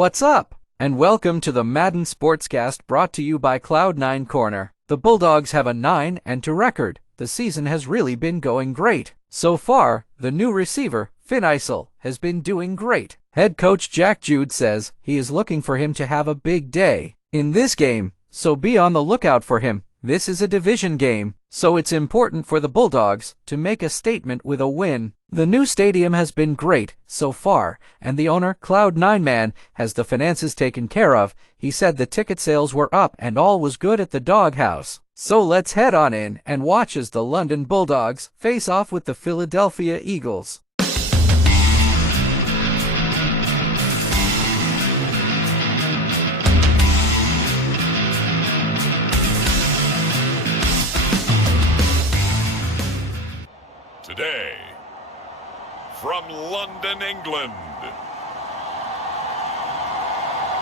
What's up? And welcome to the Madden Sportscast brought to you by Cloud9 Corner. The Bulldogs have a 9-2 record. The season has really been going great. So far, the new receiver, Finn Eisel, has been doing great. Head coach Jack Jude says he is looking for him to have a big day in this game, so be on the lookout for him. This is a division game, so it's important for the Bulldogs to make a statement with a win. The new stadium has been great so far, and the owner, Cloud9 Man, has the finances taken care of. He said the ticket sales were up and all was good at the doghouse. So let's head on in and watch as the London Bulldogs face off with the Philadelphia Eagles. Today, from London, England,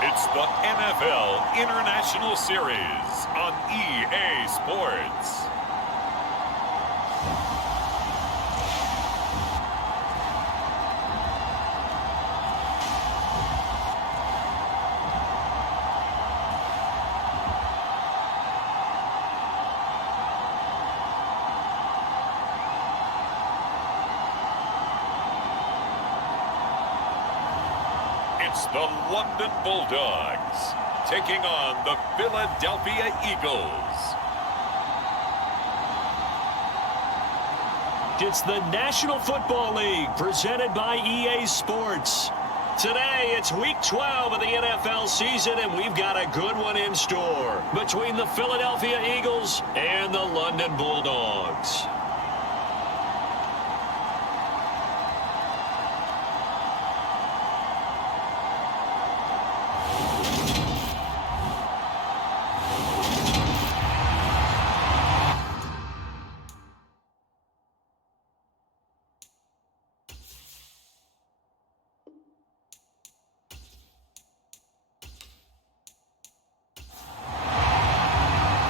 it's the NFL International Series on EA Sports. It's the London Bulldogs taking on the Philadelphia Eagles. It's the National Football League presented by EA Sports. Today, it's week 12 of the NFL season, and we've got a good one in store between the Philadelphia Eagles and the London Bulldogs.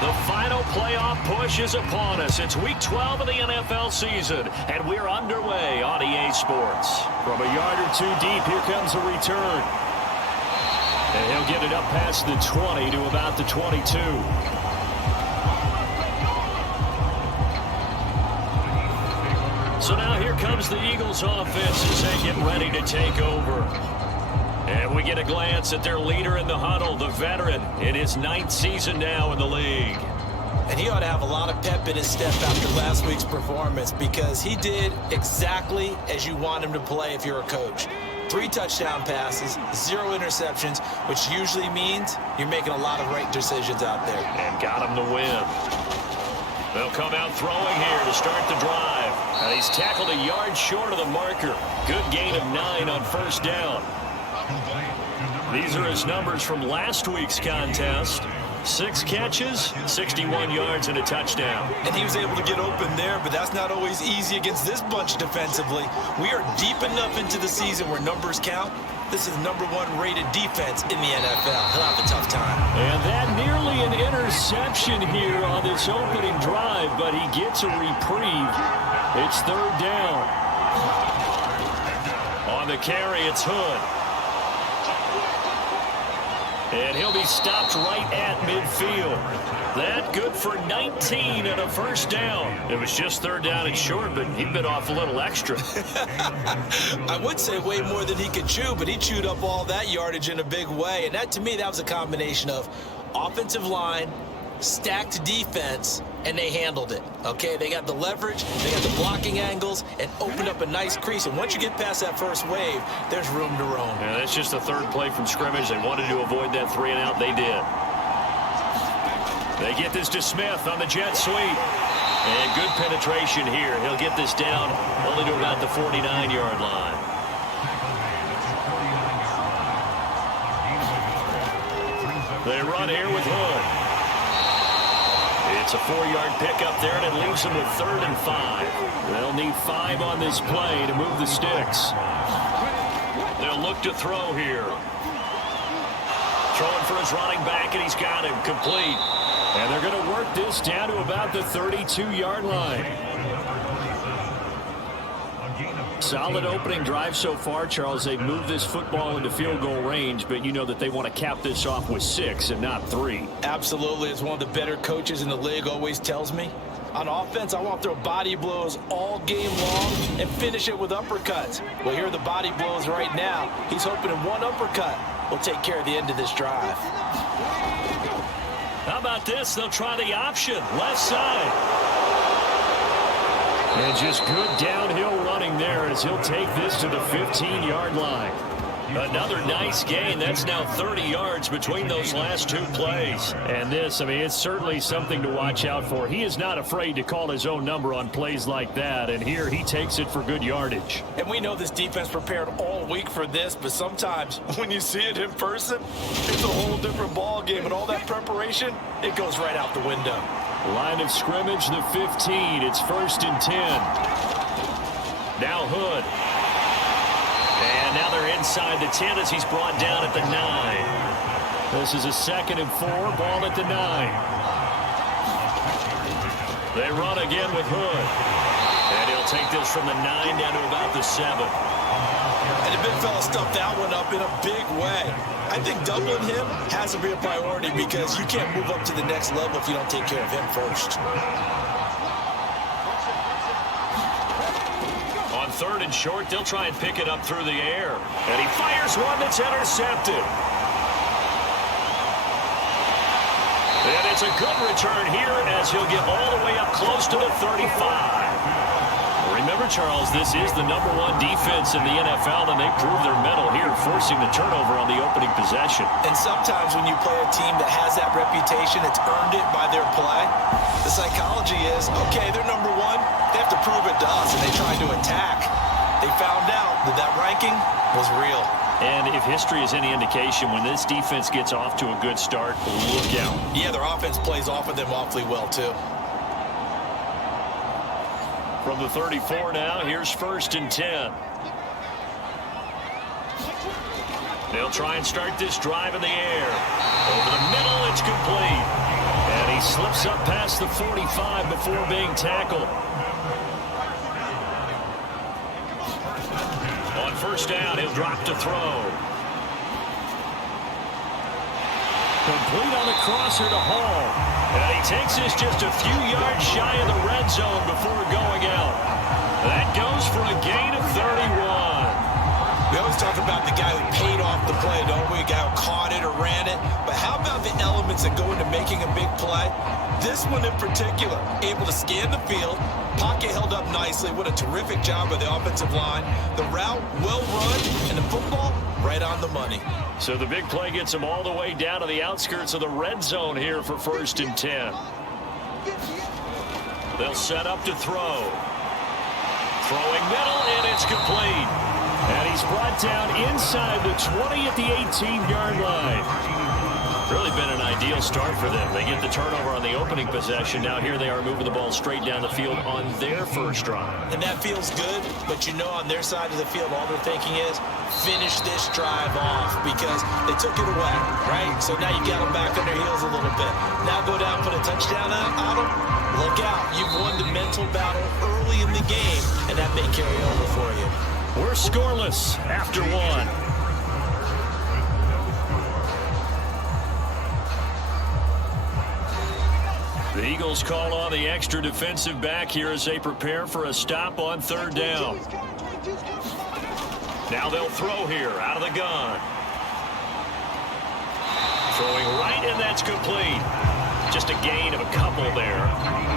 The final playoff push is upon us. It's week 12 of the NFL season, and we're underway on EA Sports. From a yard or two deep, here comes a return. And he'll get it up past the 20 to about the 22. So now here comes the Eagles offense as they get ready to take over. And we get a glance at their leader in the huddle, the veteran, in his 9th season now in the league. And he ought to have a lot of pep in his step after last week's performance because he did exactly as you want him to play if you're a coach. 3 touchdown passes, 0 interceptions, which usually means you're making a lot of right decisions out there. And got him to win. They'll come out throwing here to start the drive. And he's tackled a yard short of the marker. Good gain of 9 on first down. These are his numbers from last week's contest. 6 catches, 61 yards, and a touchdown. And he was able to get open there, but that's not always easy against this bunch defensively. We are deep enough into the season where numbers count. This is #1 rated defense in the NFL. He'll have a tough time. And that nearly an interception here on this opening drive, but he gets a reprieve. It's 3rd down. On the carry, it's Hood. And he'll be stopped right at midfield. That good for 19 and a first down. It was just 3rd down and short, but he bit off a little extra. I would say way more than he could chew, but he chewed up all that yardage in a big way. And that, to me, that was a combination of offensive line, stacked defense, and they handled it. Okay, they got the leverage, they got the blocking angles, and opened up a nice crease. And once you get past that first wave, there's room to roam. Yeah, that's just the 3rd play from scrimmage. They wanted to avoid that 3 and out. They did. They get this to Smith on the jet sweep. And good penetration here. He'll get this down only to about the 49-yard line. They run here with Hood. It's a 4-yard pickup there, and it leaves them with 3rd and 5. They'll need 5 on this play to move the sticks. They'll look to throw here. Throwing for his running back, and he's got him complete. And they're going to work this down to about the 32-yard line. Solid opening drive so far, Charles. They've moved this football into field goal range, but you know that they want to cap this off with 6 and not 3. Absolutely. As one of the better coaches in the league always tells me, on offense, I want to throw body blows all game long and finish it with uppercuts. Well, here are the body blows right now. He's hoping in one uppercut will take care of the end of this drive. How about this? They'll try the option. Left side. And just good downhill running there as he'll take this to the 15-yard line. Another nice gain. That's now 30 yards between those last 2 plays. And this, I mean, it's certainly something to watch out for. He is not afraid to call his own number on plays like that. And here he takes it for good yardage. And we know this defense prepared all week for this, but sometimes when you see it in person, it's a whole different ball game. And all that preparation, it goes right out the window. Line of scrimmage, the 15. It's 1st and 10. Now Hood. And now they're inside the 10 as he's brought down at the 9. This is a 2nd and 4. Ball at the 9. They run again with Hood. And he'll take this from the 9 down to about the 7. And the big fella stuffed that one up in a big way. I think doubling him has to be a priority because you can't move up to the next level if you don't take care of him first. On 3rd and short, they'll try and pick it up through the air. And he fires one that's intercepted. And it's a good return here as he'll get all the way up close to the 35. Remember, Charles, this is the #1 defense in the NFL, and they prove their mettle here, forcing the turnover on the opening possession. And sometimes when you play a team that has that reputation, it's earned it by their play. The psychology is, okay, they're #1. They have to prove it to us, and they try to attack. They found out that that ranking was real. And if history is any indication, when this defense gets off to a good start, look out. Yeah, their offense plays off of them awfully well, too. From the 34 now, here's 1st and 10. They'll try and start this drive in the air. Over the middle, it's complete. And he slips up past the 45 before being tackled. On 1st down, he'll drop to throw. Complete on the crosser to Hall. And he takes this just a few yards shy of the red zone before going out. That goes for a gain of 31. We always talk about the guy who paid off the play, don't we? A guy who caught it or ran it. But how about the elements that go into making a big play? This one in particular, able to scan the field, pocket held up nicely. What a terrific job by the offensive line. The route well run, and the football right on the money. So the big play gets him all the way down to the outskirts of the red zone here for 1st and 10. They'll set up to throw. Throwing middle, and it's complete. And he's brought down inside the 20 at the 18-yard line. Really been an ideal start for them. They get the turnover on the opening possession. Now here they are moving the ball straight down the field on their first drive. And that feels good, but you know on their side of the field, all they're thinking is finish this drive off because they took it away, right? So now you got them back on their heels a little bit. Now go down, put a touchdown on them. Look out. You've won the mental battle early in the game, and that may carry over for you. We're scoreless after 1. The Eagles call on the extra defensive back here as they prepare for a stop on 3rd down. Now they'll throw here out of the gun. Throwing right, and that's complete. Just a gain of a couple there.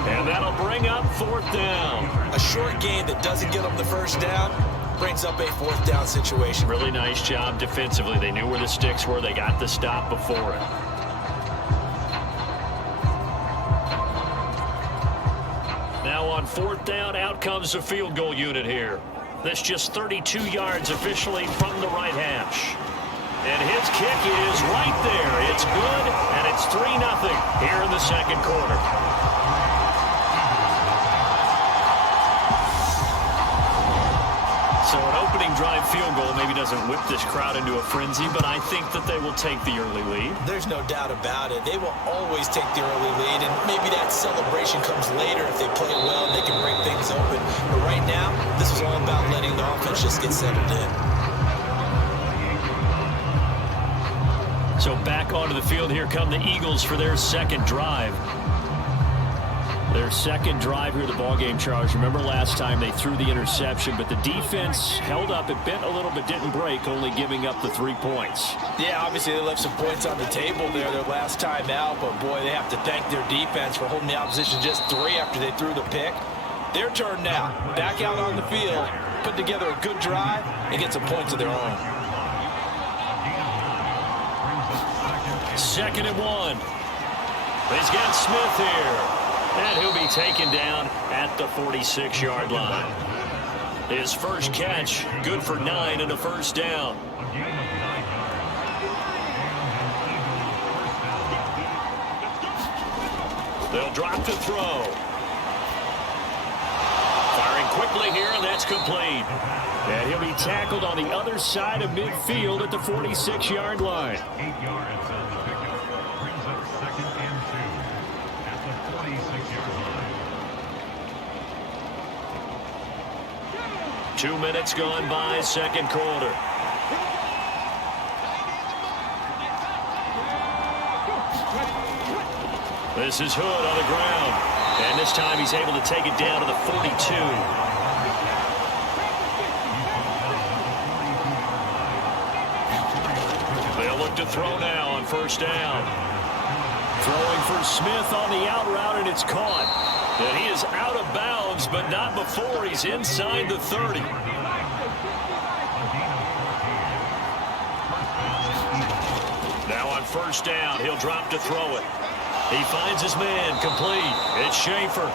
And that'll bring up 4th down. A short gain that doesn't get them the 1st down brings up a 4th down situation. Really nice job defensively. They knew where the sticks were. They got the stop before it. Now on 4th down, out comes the field goal unit here. That's just 32 yards officially from the right hash. And his kick is right there. It's good, and it's 3-0 here in the 2nd quarter. So an opening drive field goal maybe doesn't whip this crowd into a frenzy, but I think that they will take the early lead. There's no doubt about it. They will always take the early lead, and maybe that celebration comes later if they play well and they can break things open. But right now, this is all about letting the offense just get settled in. So back onto the field, here come the Eagles for their second drive. Their second drive here of the ballgame, Charles. Remember last time they threw the interception, but the defense held up. It bent a little but didn't break, only giving up the 3 points. Yeah, obviously they left some points on the table there their last time out, but boy, they have to thank their defense for holding the opposition just 3 after they threw the pick. Their turn now. Back out on the field, put together a good drive, and get some points of their own. 2nd and 1. He's got Smith here. And he'll be taken down at the 46-yard line. His first catch, good for 9 and a first down. They'll drop to throw. Firing quickly here, and that's complete. And he'll be tackled on the other side of midfield at the 46-yard line. 8 yards on the pickup. Brings up 2nd and 2 at the 46-yard line. 2 minutes gone by, second quarter. This is Hood on the ground. And this time he's able to take it down to the 42. They'll look to throw now on first down. Throwing for Smith on the out route, and it's caught. And he is out of bounds, but not before he's inside the 30. Now on first down, he'll drop to throw it. He finds his man, complete. It's Schaefer.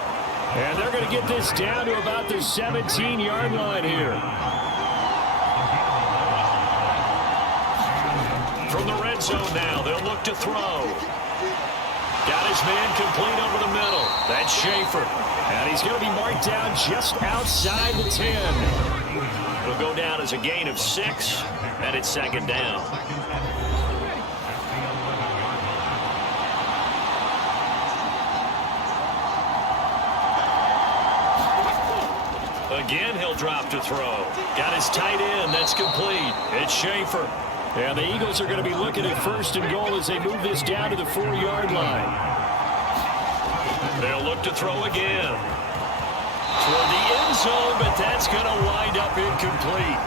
And they're going to get this down to about the 17-yard line here. From the red zone now, they'll look to throw. Got his man complete over the middle. That's Schaefer. And he's going to be marked down just outside the 10. It'll go down as a gain of 6, and it's second down. Again, he'll drop to throw. Got his tight end. That's complete. It's Schaefer. And the Eagles are going to be looking at first and goal as they move this down to the 4-yard line. They'll look to throw again. Toward the end zone, but that's going to wind up incomplete.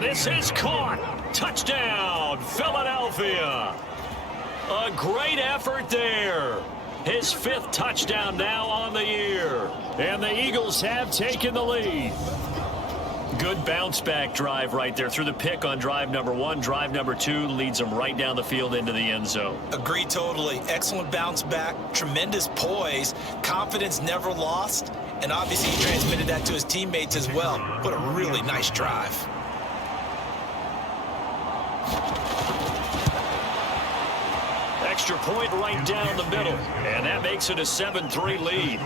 This is caught. Touchdown, Philadelphia. A great effort there. His 5th touchdown now on the year. And the Eagles have taken the lead. Good bounce-back drive right there. Through the pick on drive number 1. Drive number 2 leads them right down the field into the end zone. Agree totally. Excellent bounce back. Tremendous poise. Confidence never lost. And obviously he transmitted that to his teammates as well. What a really nice drive. Extra point right down the middle, and that makes it a 7-3 lead.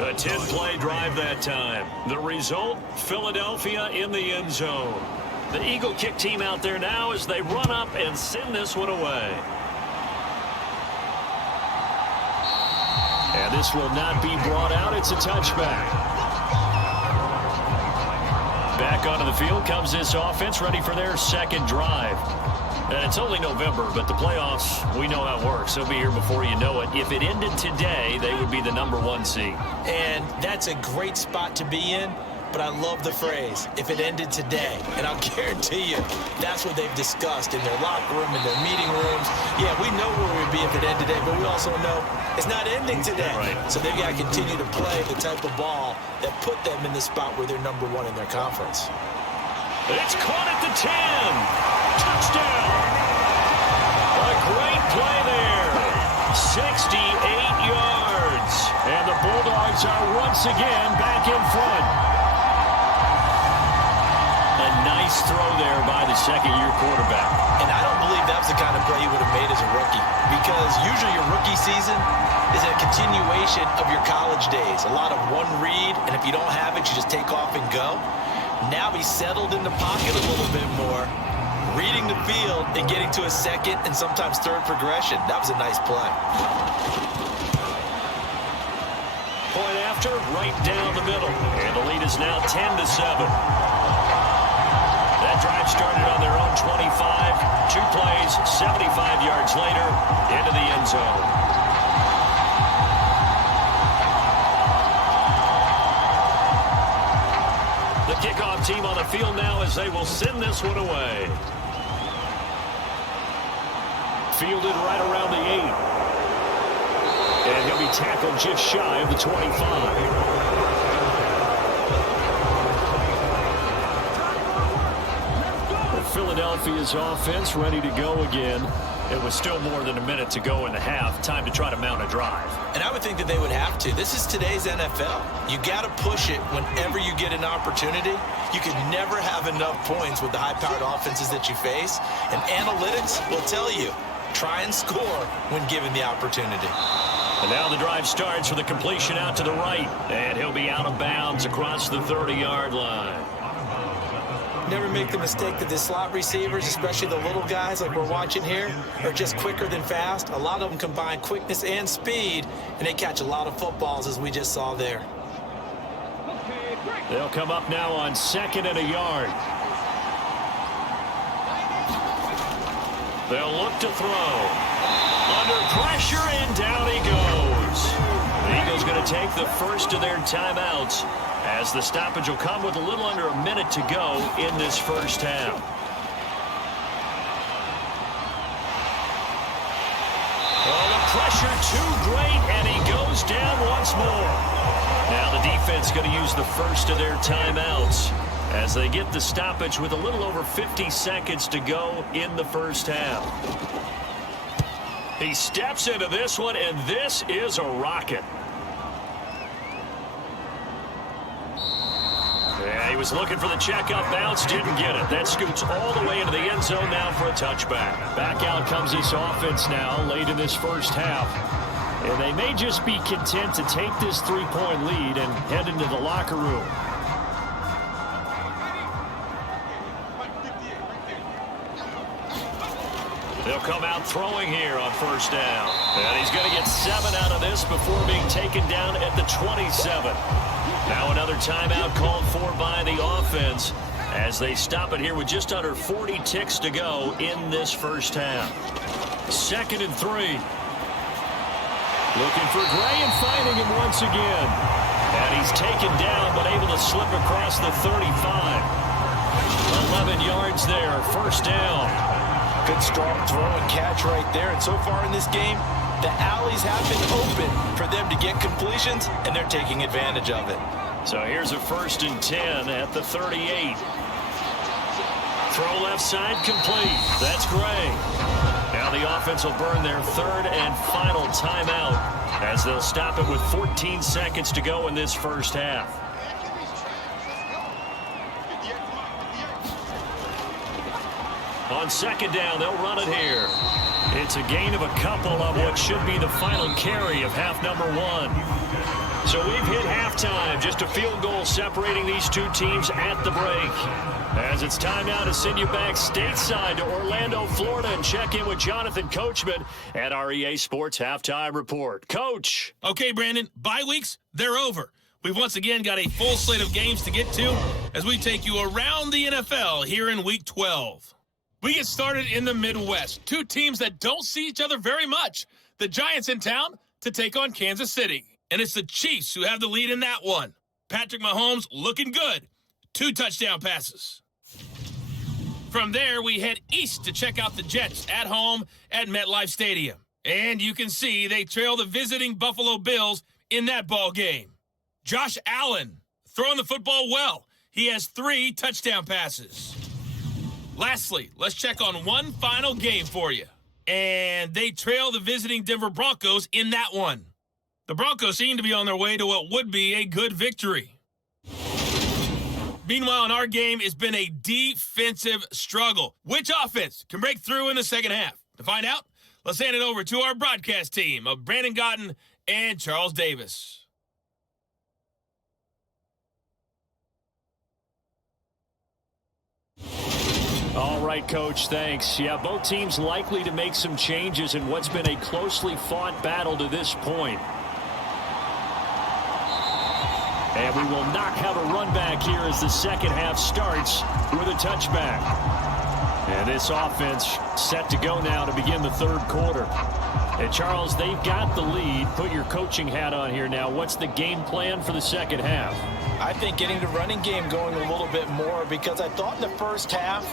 A 10-play drive that time. The result, Philadelphia in the end zone. The Eagle kick team out there now as they run up and send this one away. And this will not be brought out. It's a touchback. Back onto the field comes this offense, ready for their second drive. And it's only November, but the playoffs, we know how it works. They'll be here before you know it. If it ended today, they would be the number 1 seed. And that's a great spot to be in, but I love the phrase, if it ended today. And I'll guarantee you, that's what they've discussed in their locker room, in their meeting rooms. Yeah, we know where we'd be if it ended today, but we also know it's not ending today. Right. So they've got to continue to play the type of ball that put them in the spot where they're number 1 in their conference. It's caught at the 10. Touchdown. A great play there. 68 yards. And the Bulldogs are once once again back in front. A nice throw there by the second-year quarterback. And I don't believe that was the kind of play he would have made as a rookie, because usually your rookie season is a continuation of your college days. A lot of one read, and if you don't have it, you just take off and go. Now he's settled in the pocket a little bit more, reading the field and getting to a second and sometimes third progression. That was a nice play. Point after, right down the middle. And the lead is now 10-7. That drive started on their own 25. 2 plays, 75 yards later, into the end zone. The kickoff team on the field now as they will send this one away. Fielded right around the 8. And he'll be tackled just shy of the 25. Philadelphia's offense ready to go again. It was still more than a minute to go in the half. Time to try to mount a drive. And I would think that they would have to. This is today's NFL. You got to push it whenever you get an opportunity. You can never have enough points with the high-powered offenses that you face. And analytics will tell you, try and score when given the opportunity. And now the drive starts with a completion out to the right. And he'll be out of bounds across the 30-yard line. Never make the mistake that the slot receivers, especially the little guys like we're watching here, are just quicker than fast. A lot of them combine quickness and speed, and they catch a lot of footballs, as we just saw there. They'll come up now on 2nd and a yard. They'll look to throw. Under pressure, and down he goes. The Eagles going to take the first of their timeouts, as the stoppage will come with a little under a minute to go in this first half. Oh, the pressure too great, and he goes down once more. Now the defense going to use the first of their timeouts as they get the stoppage with a little over 50 seconds to go in the first half. He steps into this one, and this is a rocket. Yeah, he was looking for the check-up bounce, didn't get it. That scoots all the way into the end zone now for a touchback. Back out comes this offense now late in this first half. And they may just be content to take this 3-point lead and head into the locker room. They'll come out throwing here on first down. And he's going to get 7 out of this before being taken down at the 27. Now another timeout called for by the offense as they stop it here with just under 40 ticks to go in this first half. 2nd and 3. Looking for Gray and finding him once again. And he's taken down but able to slip across the 35. 11 yards there, first down. Good strong throw and catch right there. And so far in this game, the alleys have been open for them to get completions, and they're taking advantage of it. So here's a 1st and 10 at the 38. Throw left side complete. That's Gray. Now the offense will burn their 3rd and final timeout as they'll stop it with 14 seconds to go in this first half. On 2nd down, they'll run it here. It's a gain of a couple on what should be the final carry of half number 1. So we've hit halftime. Just a field goal separating these two teams at the break. As it's time now to send you back stateside to Orlando, Florida, and check in with Jonathan Coachman at our EA Sports Halftime Report. Coach. Okay, Brandon, bye weeks, they're over. We've once again got a full slate of games to get to as we take you around the NFL here in Week 12. We get started in the Midwest. 2 teams that don't see each other very much. The Giants in town to take on Kansas City. And it's the Chiefs who have the lead in that one. Patrick Mahomes looking good. 2 touchdown passes. From there, we head east to check out the Jets at home at MetLife Stadium. And you can see they trail the visiting Buffalo Bills in that ball game. Josh Allen throwing the football well. He has 3 touchdown passes. Lastly, let's check on one final game for you. And they trail the visiting Denver Broncos in that one. The Broncos seem to be on their way to what would be a good victory. Meanwhile, in our game, it's been a defensive struggle. Which offense can break through in the second half? To find out, let's hand it over to our broadcast team of Brandon Gotten and Charles Davis. All right, Coach, thanks. Yeah, both teams likely to make some changes in what's been a closely fought battle to this point. And we will not have a run back here as the second half starts with a touchback. And this offense set to go now to begin the third quarter. And Charles, they've got the lead. Put your coaching hat on here now. What's the game plan for the second half? I think getting the running game going a little bit more, because I thought in the first half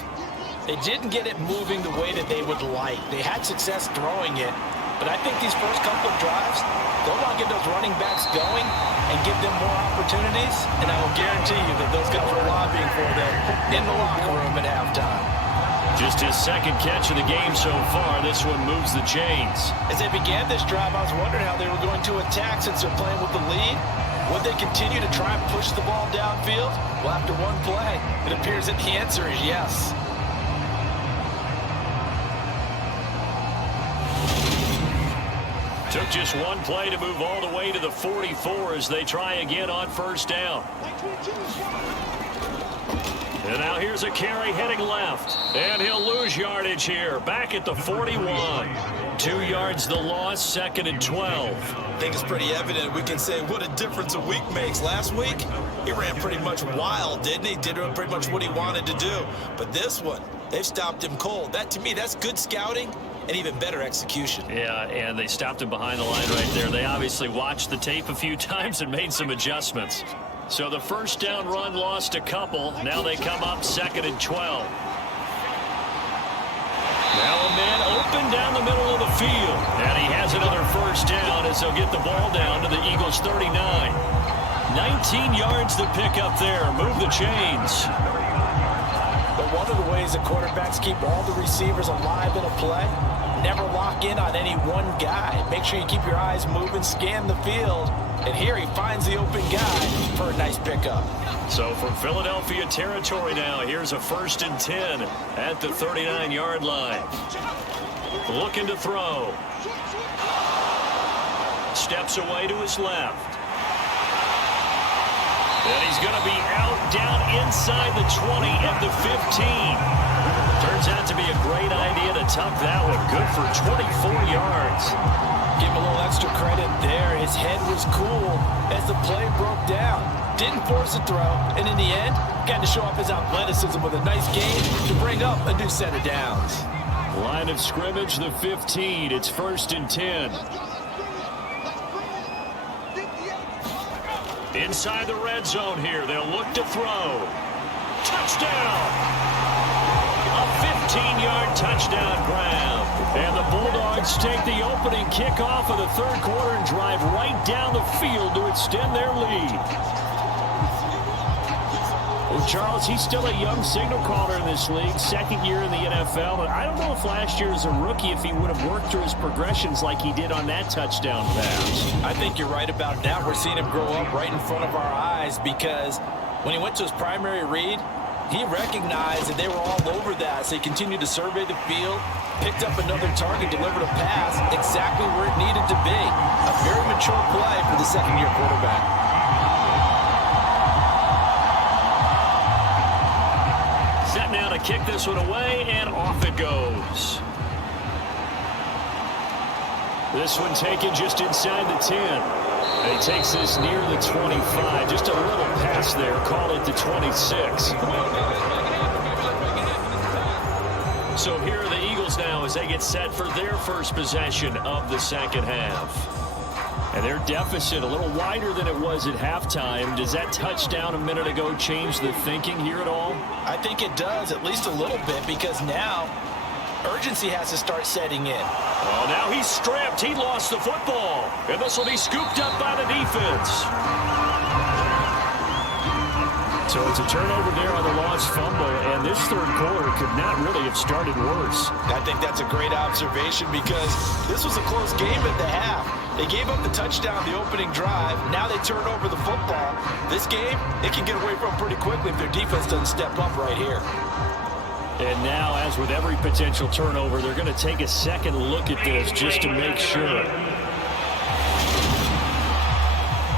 they didn't get it moving the way that they would like. They had success throwing it, but I think these first couple of drives, they'll want to get those running backs going and give them more opportunities, and I will guarantee you that those guys are lobbying for them in the locker room at halftime. Just his second catch of the game so far. This one moves the chains. As they began this drive, I was wondering how they were going to attack since they're playing with the lead. Would they continue to try and push the ball downfield? Well, after one play, it appears that the answer is yes. Took just one play to move all the way to the 44 as they try again on first down. And now here's a carry heading left. And he'll lose yardage here. Back at the 41. 2 yards the loss, second and 12. I think it's pretty evident. We can say what a difference a week makes. Last week, he ran pretty much wild, didn't he? Did pretty much what he wanted to do. But this one, they've stopped him cold. That, to me, that's good scouting and even better execution. Yeah, and they stopped him behind the line right there. They obviously watched the tape a few times and made some adjustments. So the first down run lost a couple. Now they come up second and 12. Now a man open down the middle of the field. And he has another first down as they'll get the ball down to the Eagles' 39. 19 yards to pick up there. Move the chains. But one of the ways that quarterbacks keep all the receivers alive in a play, never lock in on any one guy. Make sure you keep your eyes moving, scan the field. And here he finds the open guy for a nice pickup. So from Philadelphia territory now, here's a 1st and 10 at the 39-yard line. Looking to throw. Steps away to his left. And he's going to be out down inside the 20 at the 15. Turns out to be a great idea to tuck that one. Good for 24 yards. Give him a little extra credit there. His head was cool as the play broke down. Didn't force a throw, and in the end, got to show off his athleticism with a nice game to bring up a new set of downs. Line of scrimmage, the 15. It's 1st and 10. Inside the red zone here. They'll look to throw. Touchdown! A 15-yard touchdown grab. And the Bulldogs take the opening kickoff of the third quarter and drive right down the field to extend their lead. Well, Charles, he's still a young signal caller in this league, second year in the NFL. And I don't know if last year as a rookie, if he would have worked through his progressions like he did on that touchdown pass. I think you're right about that. We're seeing him grow up right in front of our eyes, because when he went to his primary read, he recognized that they were all over that, so he continued to survey the field, picked up another target, delivered a pass exactly where it needed to be. A very mature play for the second-year quarterback. Set now to kick this one away, and off it goes. This one taken just inside the 10. And he takes this near the 25. Just a little pass there. Call it the 26. So here are the Eagles now as they get set for their first possession of the second half. And their deficit a little wider than it was at halftime. Does that touchdown a minute ago change the thinking here at all? I think it does, at least a little bit, because now urgency has to start setting in. Well, now he's stripped. He lost the football. And this will be scooped up by the defense. So it's a turnover there on the lost fumble, and this third quarter could not really have started worse. I think that's a great observation because this was a close game at the half. They gave up the touchdown the opening drive. Now they turn over the football. This game, it can get away from pretty quickly if their defense doesn't step up right here. And now, as with every potential turnover, they're going to take a second look at this just to make sure.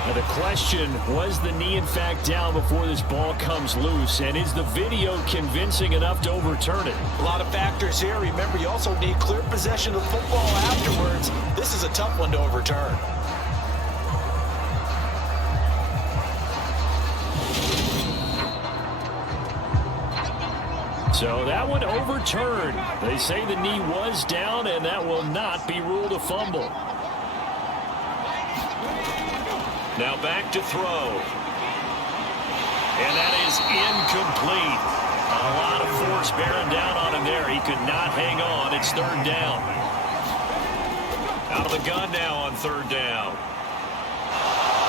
Now the question, was the knee in fact down before this ball comes loose? And is the video convincing enough to overturn it? A lot of factors here. Remember, you also need clear possession of the football afterwards. This is a tough one to overturn. So that one overturned. They say the knee was down, and that will not be ruled a fumble. Now back to throw. And that is incomplete. A lot of force bearing down on him there. He could not hang on. It's third down. Out of the gun now on third down.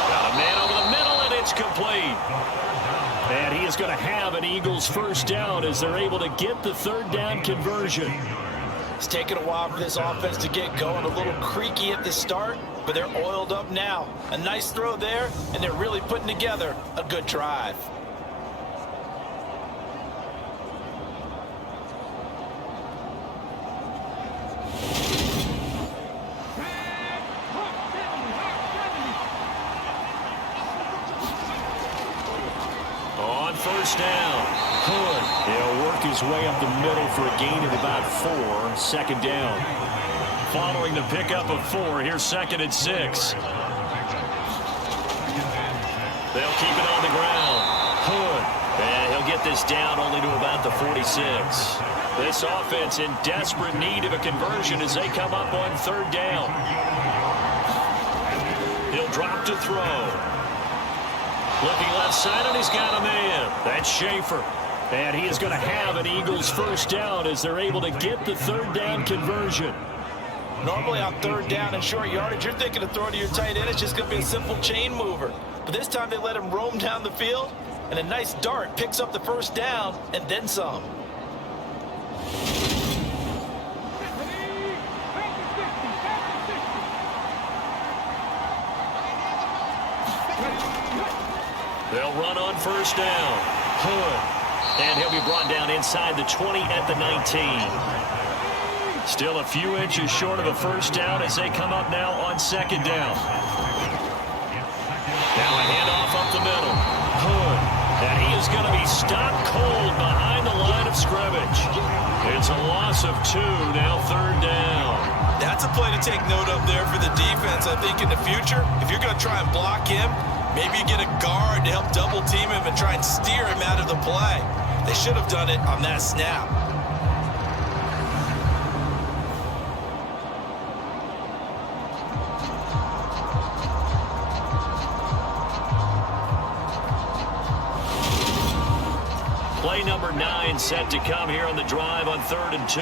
Got a man over the middle, and it's complete. And he is going to have an Eagles first down as they're able to get the third down conversion. It's taken a while for this offense to get going. A little creaky at the start, but they're oiled up now. A nice throw there, and they're really putting together a good drive. On first down, Hood. He'll work his way up the middle for a gain of about 4. Second down. Following the pickup of 4, here's second and 6. They'll keep it on the ground. Hood. And he'll get this down only to about the 46. This offense in desperate need of a conversion as they come up on third down. He'll drop to throw. Looking left side, and he's got a man. That's Schaefer. And he is going to have an Eagles first down as they're able to get the third down conversion. Normally on third down and short yardage, you're thinking of throwing to your tight end. It's just going to be a simple chain mover. But this time they let him roam down the field, and a nice dart picks up the first down and then some. They'll run on first down. Hood. And he'll be brought down inside the 20 at the 19. Still a few inches short of a first down as they come up now on second down. Now a handoff up the middle. Hood. And he is going to be stopped cold behind the line of scrimmage. It's a loss of 2, now third down. That's a play to take note of there for the defense. I think in the future, if you're going to try and block him, maybe you get a guard to help double team him and try and steer him out of the play. They should have done it on that snap. Play number 9 set to come here on the drive on 3rd and 2.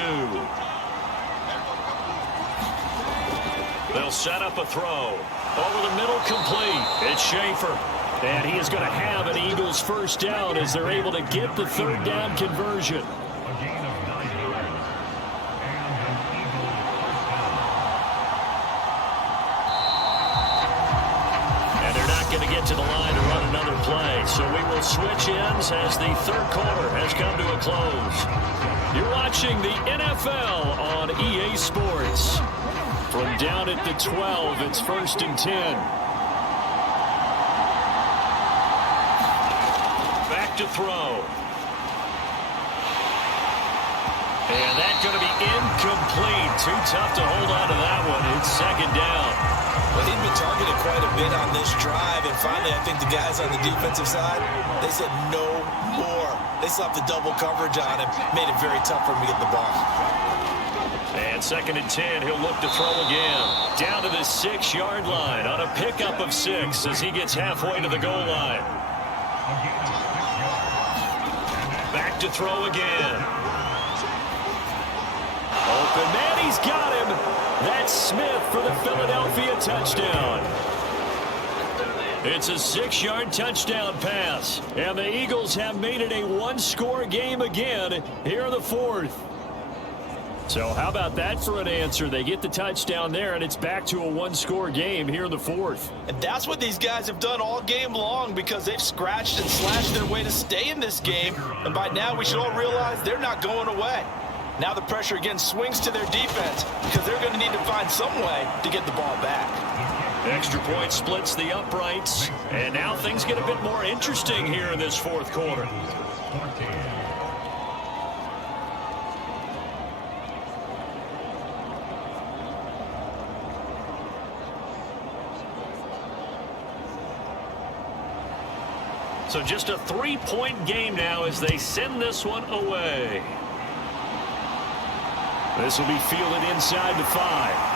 They'll set up a throw. Over the middle, complete. It's Schaefer. And he is going to have an Eagles first down as they're able to get the third down conversion. A gain of 9 yards. And an Eagles first down. And they're not going to get to the line to run another play. So we will switch ends as the third quarter has come to a close. You're watching the NFL on EA Sports. From down at the 12, it's 1st and 10. Back to throw. And that's going to be incomplete. Too tough to hold on to that one. It's second down. Well, he'd been targeted quite a bit on this drive, and finally I think the guys on the defensive side, they said no more. They slapped the double coverage on him, made it very tough for him to get the ball. And 2nd and 10, he'll look to throw again. Down to the 6-yard line on a pickup of 6 as he gets halfway to the goal line. Back to throw again. Open man, he's got him. That's Smith for the Philadelphia touchdown. It's a 6-yard touchdown pass. And the Eagles have made it a one-score game again here in the fourth. So how about that for an answer? They get the touchdown there, and it's back to a one-score game here in the fourth. And that's what these guys have done all game long, because they've scratched and slashed their way to stay in this game. And by now, we should all realize they're not going away. Now the pressure again swings to their defense, because they're going to need to find some way to get the ball back. Extra point splits the uprights, and now things get a bit more interesting here in this fourth quarter. So just a 3-point game now as they send this one away. This will be fielded inside the 5.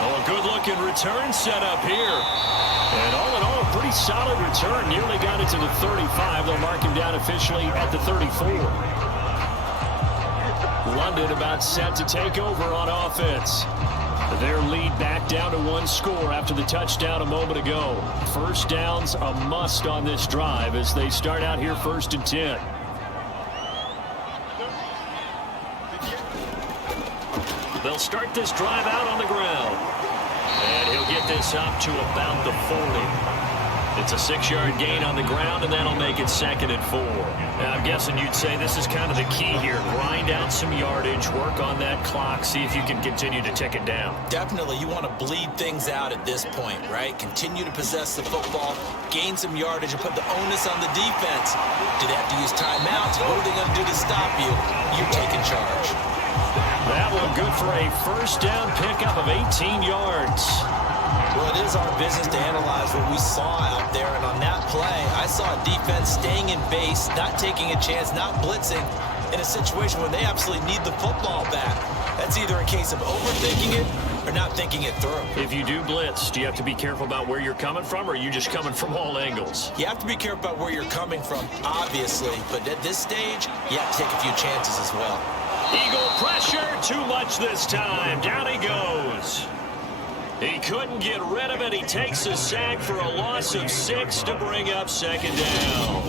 Oh, a good-looking return set up here. And all in all, a pretty solid return. Nearly got it to the 35. They'll mark him down officially at the 34. London about set to take over on offense. Their lead back down to one score after the touchdown a moment ago. First down's a must on this drive as they start out here 1st and 10. They'll start this drive out on the ground. And he'll get this up to about the 40. It's a 6-yard gain on the ground, and that'll make it 2nd and 4. Now, I'm guessing you'd say this is kind of the key here. Grind out some yardage, work on that clock, see if you can continue to tick it down. Definitely, you want to bleed things out at this point, right? Continue to possess the football, gain some yardage, and put the onus on the defense. Do they have to use timeouts? What are they going to do to stop you? You're taking charge. That one good for a first down pickup of 18 yards. Well, it is our business to analyze what we saw out there, and on that play, I saw a defense staying in base, not taking a chance, not blitzing, in a situation where they absolutely need the football back. That's either a case of overthinking it or not thinking it through. If you do blitz, do you have to be careful about where you're coming from, or are you just coming from all angles? You have to be careful about where you're coming from, obviously, but at this stage, you have to take a few chances as well. Eagle pressure, too much this time. Down he goes. He couldn't get rid of it. He takes a sack for a loss of 6 to bring up 2nd down.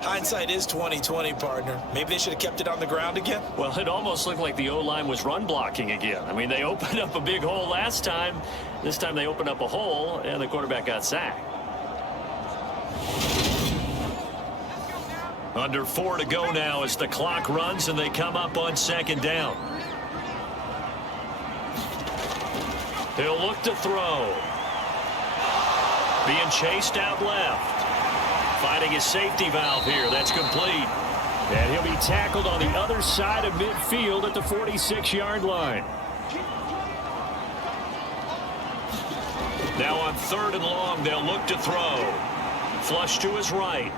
Hindsight is 20/20, partner. Maybe they should have kept it on the ground again. Well, it almost looked like the O-line was run blocking again. I mean, they opened up a big hole last time. This time they opened up a hole, and the quarterback got sacked. Under 4 to go now as the clock runs, and they come up on 2nd down. He'll look to throw. Being chased out left. Finding his safety valve here. That's complete. And he'll be tackled on the other side of midfield at the 46-yard line. Now on 3rd and long, they'll look to throw. Flush to his right.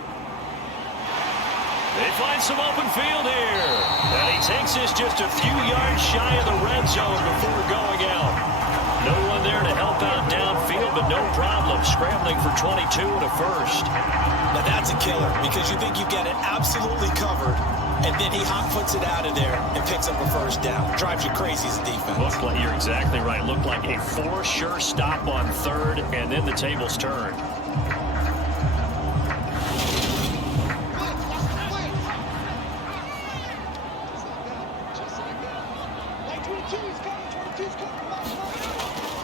They find some open field here. And he takes this just a few yards shy of the red zone before going out. No one there to help out downfield, but no problem. Scrambling for 22 and a first. Now that's a killer, because you think you've got it absolutely covered, and then he hot-foots it out of there and picks up a first down. Drives you crazy as a defense. Looked like, you're exactly right. Looked like a for-sure stop on 3rd, and then the tables turned.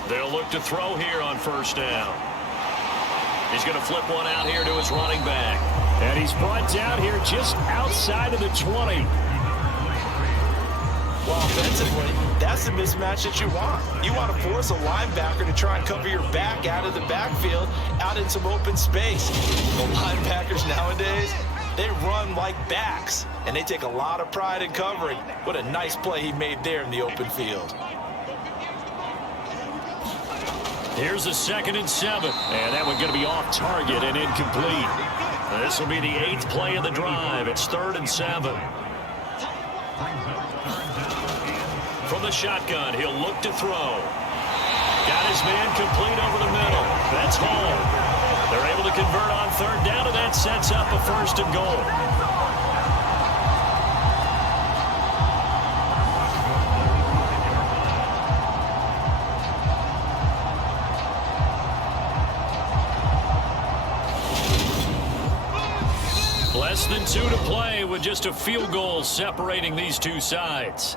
They'll look to throw here on 1st down. He's going to flip one out here to his running back. And he's brought down here just outside of the 20. Well, offensively, that's the mismatch that you want. You want to force a linebacker to try and cover your back out of the backfield, out in some open space. The linebackers nowadays, they run like backs, and they take a lot of pride in covering. What a nice play he made there in the open field. Here's a 2nd and 7. And that one going to be off target and incomplete. This will be the 8th play of the drive. It's 3rd and 7. From the shotgun, he'll look to throw. Got his man complete over the middle. That's Hall. They're able to convert on 3rd down, and that sets up a 1st and goal. Less than 2 to play with just a field goal separating these two sides.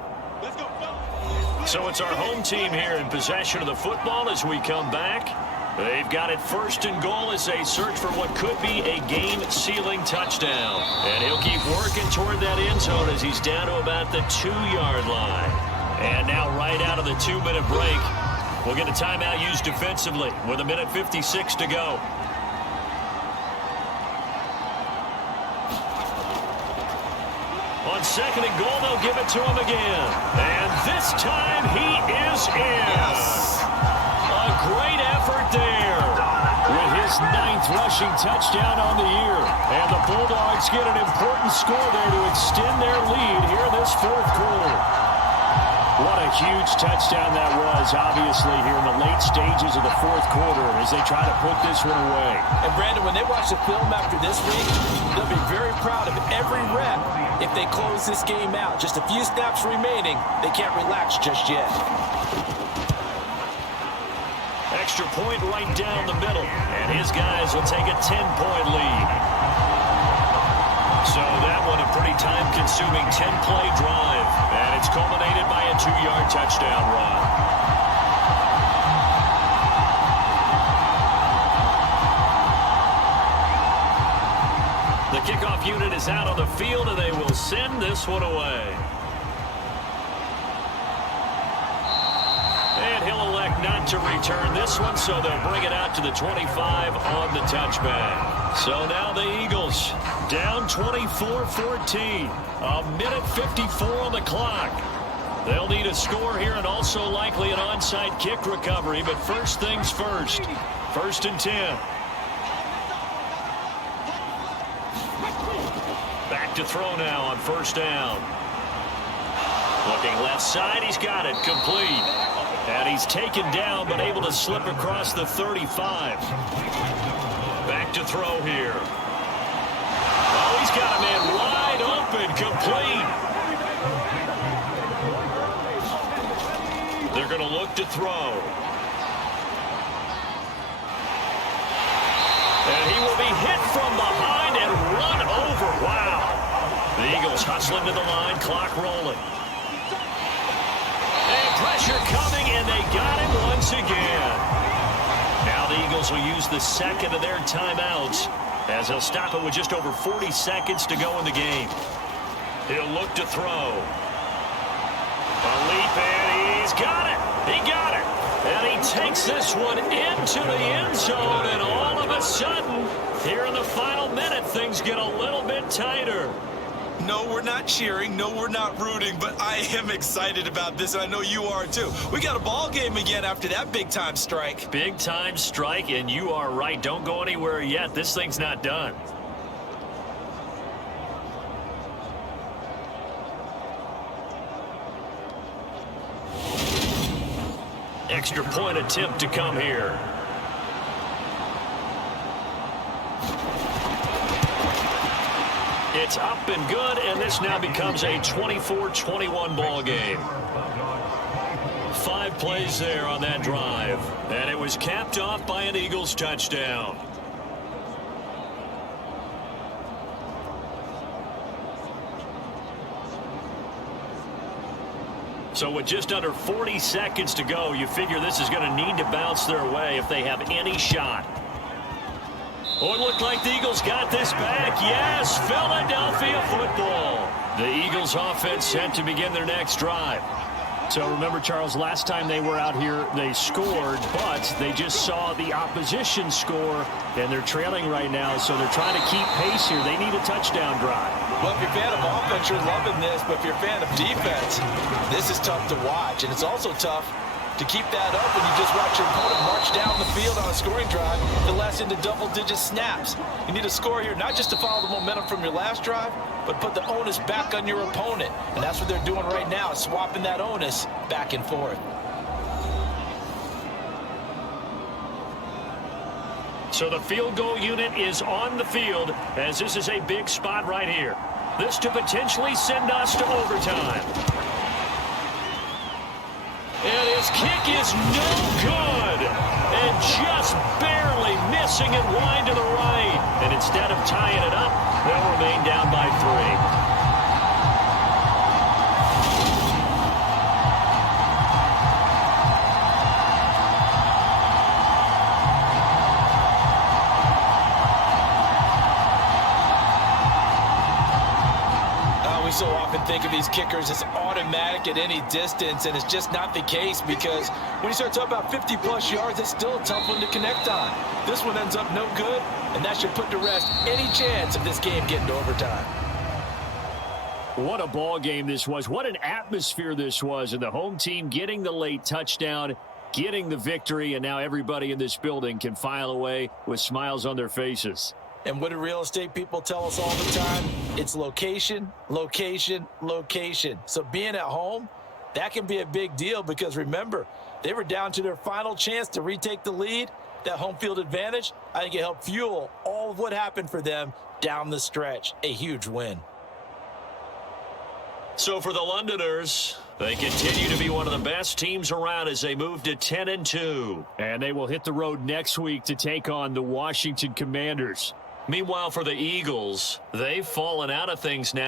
So it's our home team here in possession of the football as we come back. They've got it first and goal as they search for what could be a game-sealing touchdown. And he'll keep working toward that end zone as he's down to about the 2-yard line. And now right out of the 2-minute break, we'll get a timeout used defensively with 1:56 to go. On second and goal, they'll give it to him again. And this time he is in. Yes. A great effort there with his 9th rushing touchdown on the year. And the Bulldogs get an important score there to extend their lead here in this 4th quarter. What a huge touchdown that was, obviously, here in the late stages of the 4th quarter as they try to put this one away. And, Brandon, when they watch the film after this week, they'll be very proud of every rep if they close this game out. Just a few snaps remaining. They can't relax just yet. Extra point right down the middle, and his guys will take a 10-point lead. So that one a pretty time-consuming 10-play drive, and it's culminated by a 2-yard touchdown run. The kickoff unit is out on the field, and they will send this one away. And he'll elect not to return this one, so they'll bring it out to the 25 on the touchback. So now the Eagles down 24-14. 1:54 on the clock. They'll need a score here and also likely an onside kick recovery, but first things first. 1st and 10. Back to throw now on 1st down. Looking left side, he's got it, complete. And he's taken down, but able to slip across the 35. Back to throw here. Oh, he's got a man wide open, complete. They're going to look to throw. And he will be hit from behind and run over. Wow. The Eagles hustling to the line, clock rolling. And pressure coming, and they got him once again. Now the Eagles will use the second of their timeouts as they'll stop it with just over 40 seconds to go in the game. He'll look to throw. A leap, and he's got it. He got it. And he takes this one into the end zone, and all of a sudden, here in the final minute, things get a little bit tighter. No, we're not cheering. No, we're not rooting, but I am excited about this, and I know you are too. We got a ball game again after that big-time strike. Big-time strike, and you are right. Don't go anywhere yet. This thing's not done. Extra point attempt to come here. It's up and good, and this now becomes a 24-21 ball game. 5 plays there on that drive, and it was capped off by an Eagles touchdown. So with just under 40 seconds to go, you figure this is going to need to bounce their way if they have any shot. Oh, it looked like the Eagles got this back. Yes, Philadelphia football. The Eagles offense set to begin their next drive. So remember, Charles, last time they were out here, they scored, but they just saw the opposition score, and they're trailing right now, so they're trying to keep pace here. They need a touchdown drive. Well, if you're a fan of offense, you're loving this, but if you're a fan of defense, this is tough to watch, and it's also tough to keep that up when you just watch your opponent march down the field on a scoring drive that lasts into double-digit snaps. You need a score here, not just to follow the momentum from your last drive, but put the onus back on your opponent. And that's what they're doing right now, is swapping that onus back and forth. So the field goal unit is on the field, as this is a big spot right here. This to potentially send us to overtime. And his kick is no good. And just barely missing it wide to the right. And instead of tying it up, They'll remain down by 3. We so often think of these kickers as automatic at any distance, and it's just not the case, because when you start talking about 50-plus yards, it's still a tough one to connect on. This one ends up no good, and that should put to rest any chance of this game getting to overtime. What a ball game this was. What an atmosphere this was. And the home team getting the late touchdown, getting the victory, and now everybody in this building can file away with smiles on their faces. And what do real estate people tell us all the time? It's location, location, location. So being at home, that can be a big deal, because remember, they were down to their final chance to retake the lead. That home field advantage, I think it helped fuel all of what happened for them down the stretch. A huge win. So for the Londoners, they continue to be one of the best teams around as they move to 10-2. And they will hit the road next week to take on the Washington Commanders. Meanwhile, for the Eagles, they've fallen out of things now.